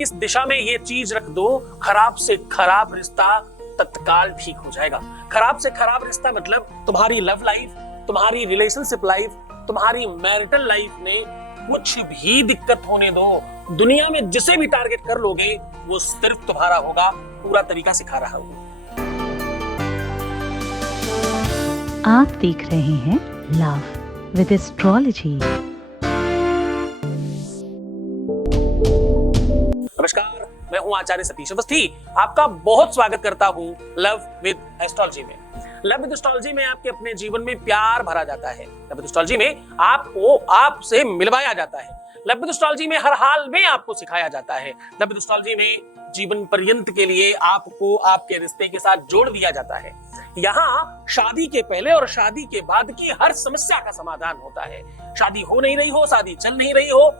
इस दिशा में ये चीज रख दो, खराब से खराब रिश्ता तत्काल ठीक हो जाएगा। खराब से खराब रिश्ता मतलब तुम्हारी लव लाइफ, तुम्हारी रिलेशनशिप लाइफ, तुम्हारी मैरिटल लाइफ में कुछ भी दिक्कत होने दो, दुनिया में जिसे भी टारगेट कर लोगे वो सिर्फ तुम्हारा होगा। पूरा तरीका सिखा रहा हूं। आप देख रहे हैं लव विद एस्ट्रोलॉजी। नमस्कार, मैं हूं आचार्य सतीश अवस्थी। आपका बहुत स्वागत करता हूं लव विद एस्ट्रोलॉजी में। लव विद एस्ट्रोलॉजी में आपके अपने जीवन में प्यार भरा जाता है। लव विद एस्ट्रोलॉजी में आपको आपसे मिलवाया जाता है। लव विद एस्ट्रोलॉजी में हर हाल में आपको सिखाया जाता है। लव विद एस्ट्रोलॉजी में जीवन पर्यंत के लिए आपको आपके रिश्ते के साथ जोड़ दिया जाता है। यहाँ शादी के पहले और शादी के बाद की हर समस्या का समाधान होता है। शादी हो नहीं रही हो, शादी चल नहीं रही हो,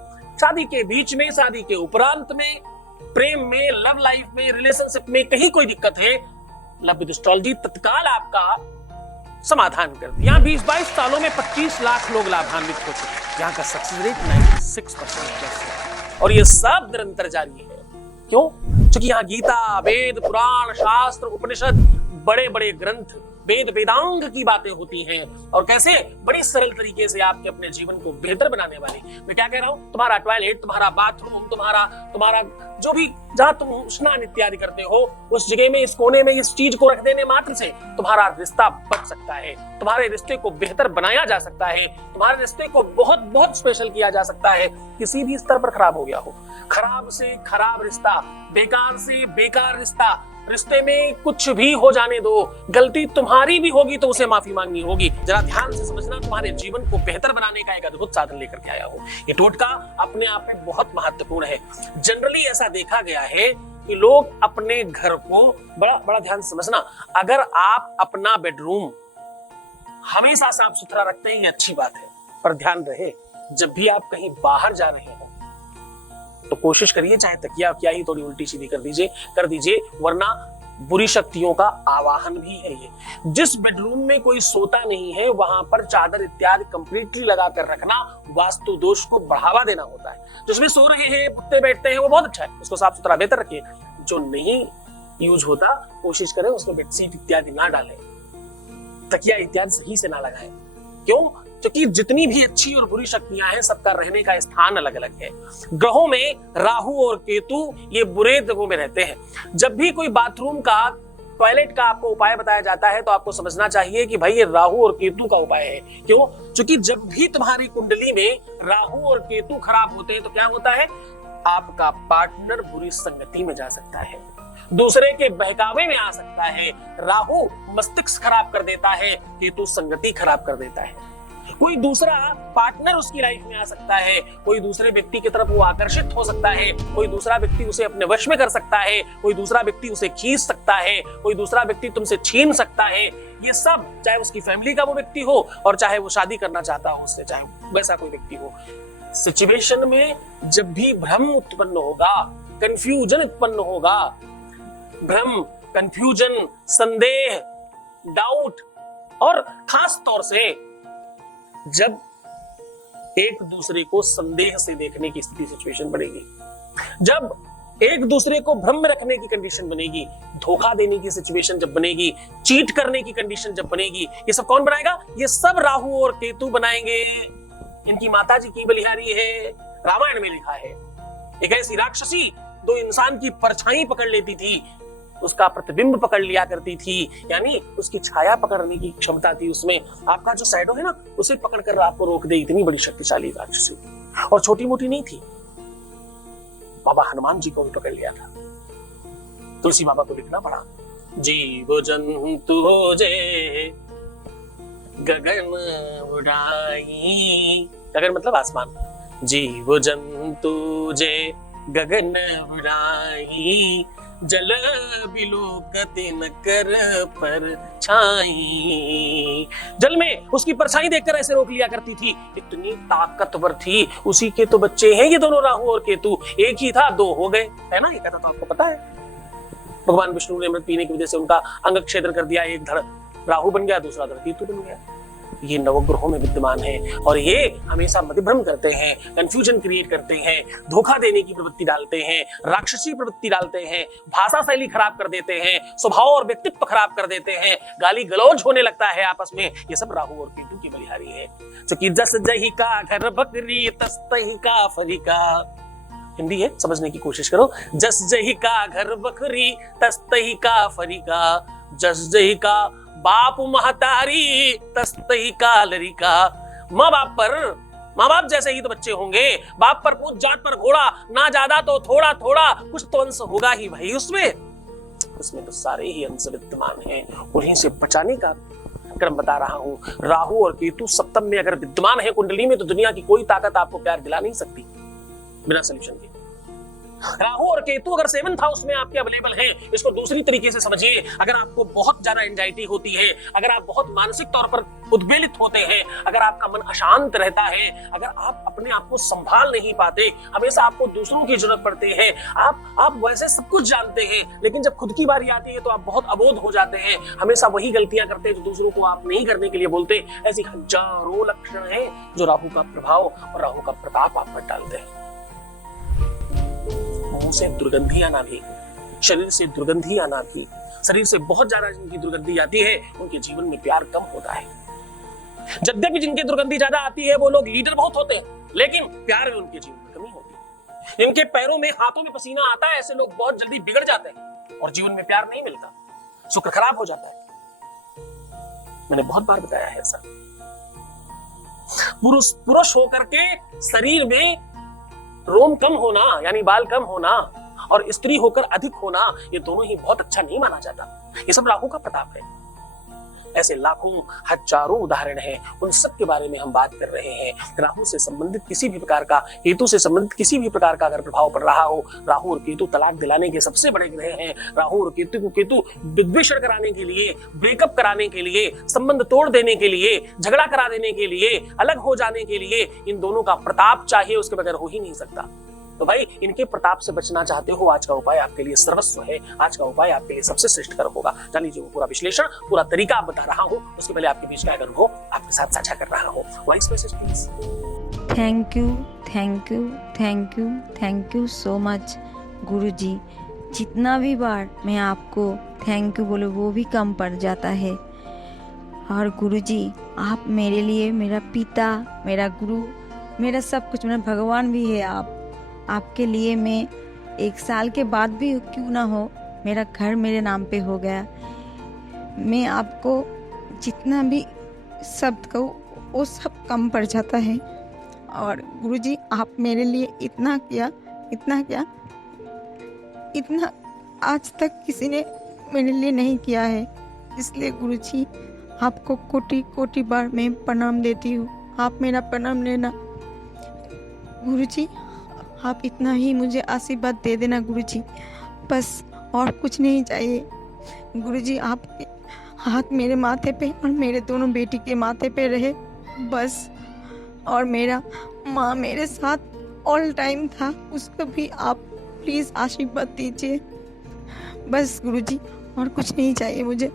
शादी के बीच में, शादी के उपरांत में, प्रेम में, लव लाइफ में, रिलेशनशिप में कहीं कोई दिक्कत है, लव विद एस्ट्रोलॉजी तत्काल आपका समाधान कर दिया। यहाँ 20-22 सालों में 25 लाख लोग लाभान्वित हो चुके। यहाँ का सक्सेस रेट 96% प्लस है और ये सब निरंतर जारी है। क्यों? क्योंकि यहाँ गीता, वेद, पुराण, शास्त्र, उपनिषद, बड़े बड़े ग्रंथ, वेद वेदांग की बातें होती हैं। और कैसे? बड़ी सरल तरीके से आपके अपने जीवन को बेहतर बनाने वाली। मैं क्या कह रहा हूँ, तुम्हारा टॉयलेट, तुम्हारा बाथरूम, तुम्हारा जो भी जहां तुम स्नान इत्यादि करते हो, उस जगह में, इस कोने में इस चीज को रख देने मात्र से तुम्हारा रिश्ता बच सकता है। तुम्हारे रिश्ते को बेहतर बनाया जा सकता है। तुम्हारे रिश्ते को बहुत बहुत स्पेशल किया जा सकता है। किसी भी स्तर पर खराब हो गया हो, खराब से खराब रिश्ता, बेकार से बेकार रिश्ता, रिश्ते में कुछ भी हो जाने दो, गलती तुम्हारी भी होगी तो उसे माफी मांगनी होगी। जरा ध्यान से समझना, तुम्हारे जीवन को बेहतर बनाने का एक अद्भुत साधन लेकर के आया हो। ये टोटका अपने आप में बहुत महत्वपूर्ण है। जनरली ऐसा देखा गया है कि लोग अपने घर को बड़ा ध्यान से समझना, अगर आप अपना बेडरूम हमेशा साफ सुथरा रखते हैं ये अच्छी बात है, पर ध्यान रहे जब भी आप कहीं बाहर जा रहे हो तो कोशिश करिए चाहे तकिया क्या ही थोड़ी उल्टी सीधी कर दीजिए, वरना बुरी शक्तियों का आवाहन भी है ये। जिस बेडरूम में कोई सोता नहीं है वहां पर चादर इत्यादि कंप्लीटली लगा कर रखना वास्तु दोष को बढ़ावा देना होता है। जिसमें सो रहे हैं, उठते बैठते हैं, वो बहुत अच्छा है, उसको साफ सुथरा बेहतर रखिए। जो नहीं यूज होता कोशिश करें उसमें बेडशीट इत्यादि ना डालें, तकिया इत्यादि सही से ना लगाएं। क्यों? क्योंकि जितनी भी अच्छी और बुरी शक्तियां हैं सबका रहने का स्थान अलग अलग है। ग्रहों में राहु और केतु ये बुरे जगहों में रहते हैं। जब भी कोई बाथरूम का, टॉयलेट का आपको उपाय बताया जाता है तो आपको समझना चाहिए कि भाई ये राहु और केतु का उपाय है। क्यों? क्योंकि जब भी तुम्हारी कुंडली में राहु और केतु खराब होते हैं तो क्या होता है, आपका पार्टनर बुरी संगति में जा सकता है, दूसरे के बहकावे में आ सकता है। राहु मस्तिष्क खराब कर देता है, केतु संगति खराब कर देता है। कोई दूसरा पार्टनर उसकी लाइफ में आ सकता है, कोई दूसरे व्यक्ति की तरफ वो आकर्षित हो सकता है, कोई दूसरा व्यक्ति उसे अपने वश में कर सकता है, कोई दूसरा व्यक्ति उसे खींच सकता है, कोई दूसरा व्यक्ति तुमसे छीन सकता है। ये सब चाहे उसकी फैमिली का वो व्यक्ति हो और चाहे वो शादी करना चाहता हो उससे, चाहे वैसा कोई व्यक्ति हो। सिचुएशन में जब भी भ्रम उत्पन्न होगा, कंफ्यूजन उत्पन्न होगा, भ्रम, कंफ्यूजन, संदेह, डाउट, और खास तौर से जब एक दूसरे को संदेह से देखने की स्थिति, सिचुएशन बनेगी, जब एक दूसरे को भ्रम में रखने की कंडीशन बनेगी, धोखा देने की सिचुएशन जब बनेगी, चीट करने की कंडीशन जब बनेगी, ये सब कौन बनाएगा? ये सब राहु और केतु बनाएंगे। इनकी माता जी की बलिहारी है, रामायण में लिखा है। एक ऐसी राक्षसी जो इंसान की परछाई पकड़ लेती थी, उसका प्रतिबिंब पकड़ लिया करती थी, यानी उसकी छाया पकड़ने की क्षमता थी उसमें। आपका जो शैडो है ना, उसे पकड़कर आपको रोक दे, इतनी बड़ी शक्तिशाली राक्षसी। और छोटी मोटी नहीं थी, बाबा हनुमान जी को भी पकड़ लिया था। तुलसी बाबा को लिखना पड़ा, जीव जंतु जे गगन उड़ाई। गगन मतलब आसमान। जीव जंतु जे गगन उड़ाई, जल बिलोकते न कर परछाई। जल में उसकी परछाई देखकर ऐसे रोक लिया करती थी, इतनी ताकतवर थी। उसी के तो बच्चे हैं ये दोनों, राहु और केतु। एक ही था, दो हो गए, है ना? ये कथा तो आपको पता है। भगवान विष्णु ने अमृत पीने की वजह से उनका अंग क्षेत्र कर दिया, एक धड़ राहु बन गया, दूसरा धड़ केतु बन गया। ये नवग्रहों में विद्यमान है और ये हमेशा मतिभ्रम करते हैं, कंफ्यूजन क्रिएट करते हैं, धोखा देने की प्रवृत्ति डालते हैं, राक्षसी प्रवृत्ति डालते हैं, भाषा शैली खराब कर देते हैं, स्वभाव और व्यक्तित्व खराब कर देते हैं, गाली गलौज होने लगता है आपस में। ये सब राहु और केतु की बलिहारी है। कि जस जही का घर बकरी तस तही का फरीका, हिंदी है, समझने की कोशिश करो। जस जही का घर बकरी तस तही का फरीका, जस जही का बाप महतारी तस तही का लड़का। माँ बाप जैसे ही तो बच्चे होंगे। बाप पर पूछ जात पर घोड़ा, ना ज्यादा तो थोड़ा थोड़ा कुछ तो अंश होगा ही भाई उसमें तो सारे ही अंश विद्यमान हैं। उन्हीं से बचाने का क्रम बता रहा हूं। राहु और केतु सप्तम में अगर विद्यमान है कुंडली में, तो दुनिया की कोई ताकत आपको प्यार दिला नहीं सकती बिना सोल्यूशन के। राहु और केतु अगर 7th हाउस में आपके अवेलेबल हैं, इसको दूसरी तरीके से समझिए। अगर आपको बहुत ज्यादा एंजाइटी होती है, अगर आप बहुत मानसिक तौर पर उद्वेलित होते हैं, अगर आपका मन अशांत रहता है, अगर आप अपने आप को संभाल नहीं पाते, हमेशा आपको दूसरों की जरूरत पड़ती है, आप वैसे सब कुछ जानते हैं, लेकिन जब खुद की बारी आती है तो आप बहुत अबोध हो जाते हैं, हमेशा वही गलतियां करते हैं जो दूसरों को आप नहीं करने के लिए बोलते। ऐसी हजारों लक्षण हैं जो राहु का प्रभाव और राहु का प्रताप आप पर डालते हैं। मुंह से दुर्गंधी आना भी, शरीर से दुर्गंधी आना भी, शरीर से बहुत ज्यादा जिनकी दुर्गंधी आती है उनके जीवन में प्यार कम होता है। यद्यपि जिनकी दुर्गंधी ज्यादा आती है वो लोग लीडर बहुत होते हैं, लेकिन प्यार में उनके जीवन में कमी होती है। जिनके पैरों में हाथों में पसीना आता है, ऐसे लोग बहुत जल्दी बिगड़ जाते हैं और जीवन में प्यार नहीं मिलता, शुक्र खराब हो जाता है। मैंने बहुत बार बताया है ऐसा। पुरुष होकर के शरीर में रोम कम होना यानी बाल कम होना और स्त्री होकर अधिक होना, ये दोनों ही बहुत अच्छा नहीं माना जाता। ये सब राहु का प्रताप है। ऐसे लाखों हजारों उदाहरण हैं, उन सब के बारे में हम बात कर रहे हैं। राहु से संबंधित किसी भी प्रकार का, केतु से संबंधित किसी भी प्रकार का अगर प्रभाव पड़ रहा हो, राहु और केतु तलाक दिलाने के सबसे बड़े ग्रह हैं। राहु और केतु विद्वेषण कराने के लिए, ब्रेकअप कराने के लिए, संबंध तोड़ देने के लिए, झगड़ा करा देने के लिए, अलग हो जाने के लिए, इन दोनों का प्रताप चाहिए, उसके बगैर हो ही नहीं सकता। तो भाई इनके प्रताप से बचना चाहते हो, आज का उपाय आपके लिए सर्वस्व है। आज का उपाय आपके लिए सबसे श्रेष्ठकर होगा। जान लीजिए वो पूरा विश्लेषण, पूरा तरीका आप बता रहा हूँ, उसके पहले आपके बीच का अनुभव आपके साथ साझा कर रहा हूँ। Voice message please. Thank you thank you thank you thank you so much Guruji. जितना भी बार मैं आपको थैंक यू बोलूं वो भी कम पड़ जाता है। और गुरुजी आप मेरे लिए मेरा पिता, मेरा गुरु, मेरा सब कुछ, मेरा भगवान भी है आप। आपके लिए मैं 1 साल के बाद भी क्यों ना हो, मेरा घर मेरे नाम पे हो गया। मैं आपको जितना भी शब्द कहूँ वो सब कम पड़ जाता है। और गुरुजी आप मेरे लिए इतना किया, इतना आज तक किसी ने मेरे लिए नहीं किया है। इसलिए गुरुजी आपको कोटि कोटि बार मैं प्रणाम देती हूँ। आप मेरा प्रणाम लेना गुरुजी। आप इतना ही मुझे आशीर्वाद दे देना गुरुजी, बस और कुछ नहीं चाहिए। गुरुजी आपके हाथ मेरे माथे पे और मेरे दोनों बेटी के माथे पे रहे बस। और मेरा माँ मेरे साथ ऑल टाइम था, उसको भी आप प्लीज़ आशीर्वाद दीजिए बस गुरुजी, और कुछ नहीं चाहिए मुझे।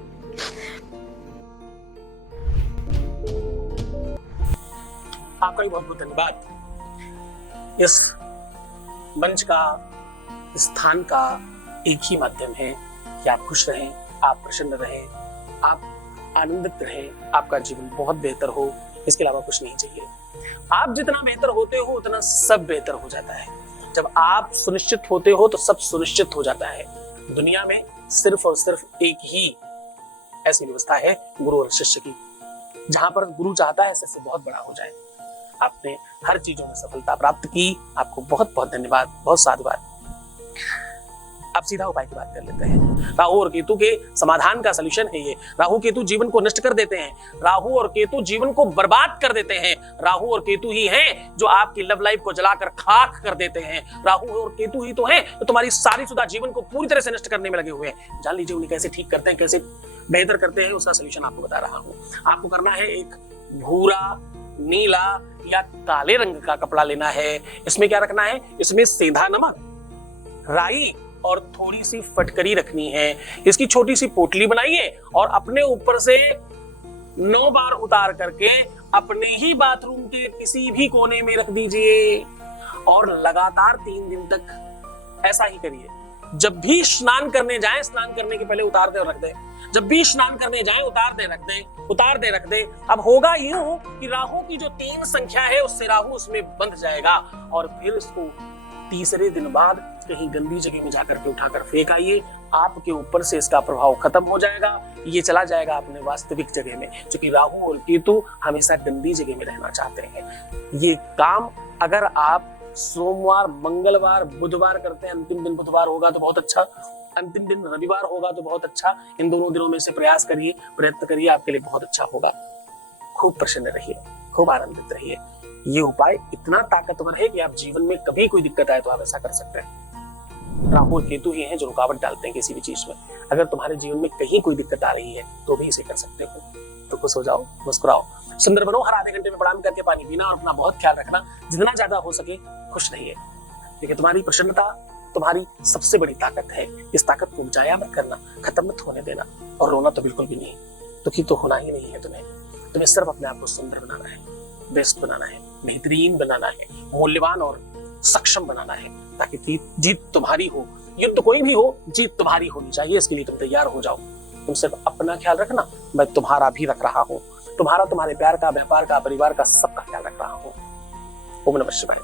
आपका भी बहुत बहुत धन्यवाद। इस मंच का, स्थान का एक ही माध्यम है कि आप खुश रहें, आप प्रसन्न रहें, आप आनंदित रहें, आपका जीवन बहुत बेहतर हो। इसके अलावा कुछ नहीं चाहिए। आप जितना बेहतर होते हो उतना सब बेहतर हो जाता है। जब आप सुनिश्चित होते हो तो सब सुनिश्चित हो जाता है। दुनिया में सिर्फ और सिर्फ एक ही ऐसी व्यवस्था है गुरु और शिष्य की, जहां पर गुरु चाहता है शिष्य बहुत बड़ा हो जाए। आपने हर चीजों में सफलता प्राप्त की, आपको बहुत बहुत धन्यवाद, बहुत साधुवाद। अब सीधा उपाय की बात कर लेते हैं। राहु और केतु के समाधान का सलूशन है ये। राहु केतु जीवन को नष्ट कर देते हैं, राहु और केतु जीवन को बर्बाद कर देते हैं। राहु और केतु ही हैं जो आपकी लव लाइफ को जलाकर खाक कर देते हैं। राहु और केतु ही तो हैं जो तुम्हारी शादीशुदा जीवन को पूरी तरह से नष्ट करने में लगे हुए हैं। जान लीजिए उन्हें कैसे ठीक करते हैं, कैसे बेहतर करते हैं, उसका सलूशन आपको बता रहा हूँ। आपको करना है, एक भूरा, नीला या काले रंग का कपड़ा लेना है। इसमें क्या रखना है? इसमें सेंधा नमक, राई और थोड़ी सी फटकरी रखनी है। इसकी छोटी सी पोटली बनाइए और अपने ऊपर से 9 बार उतार करके अपने ही बाथरूम के किसी भी कोने में रख दीजिए और लगातार 3 दिन तक ऐसा ही करिए। जब भी स्नान करने जाएं, स्नान करने के पहले उतार दे और रख दे। जब भी स्नान करने जाएं, उतार दे रख दे, उतार दे रख दे। अब होगा यूं कि राहु की जो 3 संख्या है उससे राहु उसमें बंध जाएगा और फिर इसको तीसरे दिन बाद कहीं गंदी जगह में जाकर के उठाकर फेंक आइए। आपके ऊपर से इसका प्रभाव खत्म हो जाएगा, ये चला जाएगा अपने वास्तविक जगह में, क्योंकि राहु और केतु हमेशा गंदी जगह में रहना चाहते हैं। ये काम अगर आप सोमवार, मंगलवार, बुधवार करते हैं, अंतिम दिन बुधवार होगा तो बहुत अच्छा, अंतिम दिन रविवार होगा तो बहुत अच्छा। इन दोनों दिनों में से प्रयास करिए, प्रयत्न करिए, आपके लिए बहुत अच्छा होगा। खूब प्रसन्न रहिए, खूब आनंदित रहिए। ये उपाय इतना ताकतवर है कि आप जीवन में कभी कोई दिक्कत आए तो आप ऐसा कर सकते हैं। राहु और केतु ही हैं जो रुकावट डालते हैं किसी भी चीज में। अगर तुम्हारे जीवन में कहीं कोई दिक्कत आ रही है तो भी इसे कर सकते हो। तो खुश हो जाओ, मुस्कुराओ, सुंदर बनो। हर आधे घंटे में प्रणाम करके पानी पीना और अपना बहुत ख्याल रखना। जितना ज्यादा हो सके खुश रहिए, क्योंकि तुम्हारी प्रसन्नता तुम्हारी सबसे बड़ी ताकत है। इस ताकत को जाया मत करना, खत्म मत होने देना। और रोना तो बिल्कुल भी नहीं, दुखी तो होना ही नहीं है तुम्हें सिर्फ अपने आप को सुंदर बनाना है, बेस्ट बनाना है, बेहतरीन बनाना है, मूल्यवान और सक्षम बनाना है, ताकि जीत तुम्हारी हो। युद्ध कोई भी हो, जीत तुम्हारी होनी चाहिए। इसके लिए तुम तैयार हो जाओ। तुम सिर्फ अपना ख्याल रखना, मैं तुम्हारा भी रख रहा हूँ। तुम्हारा, तुम्हारे प्यार का, व्यापार का, परिवार का, सबका ख्याल रख रहा हूँ। ओम नमः शिवाय।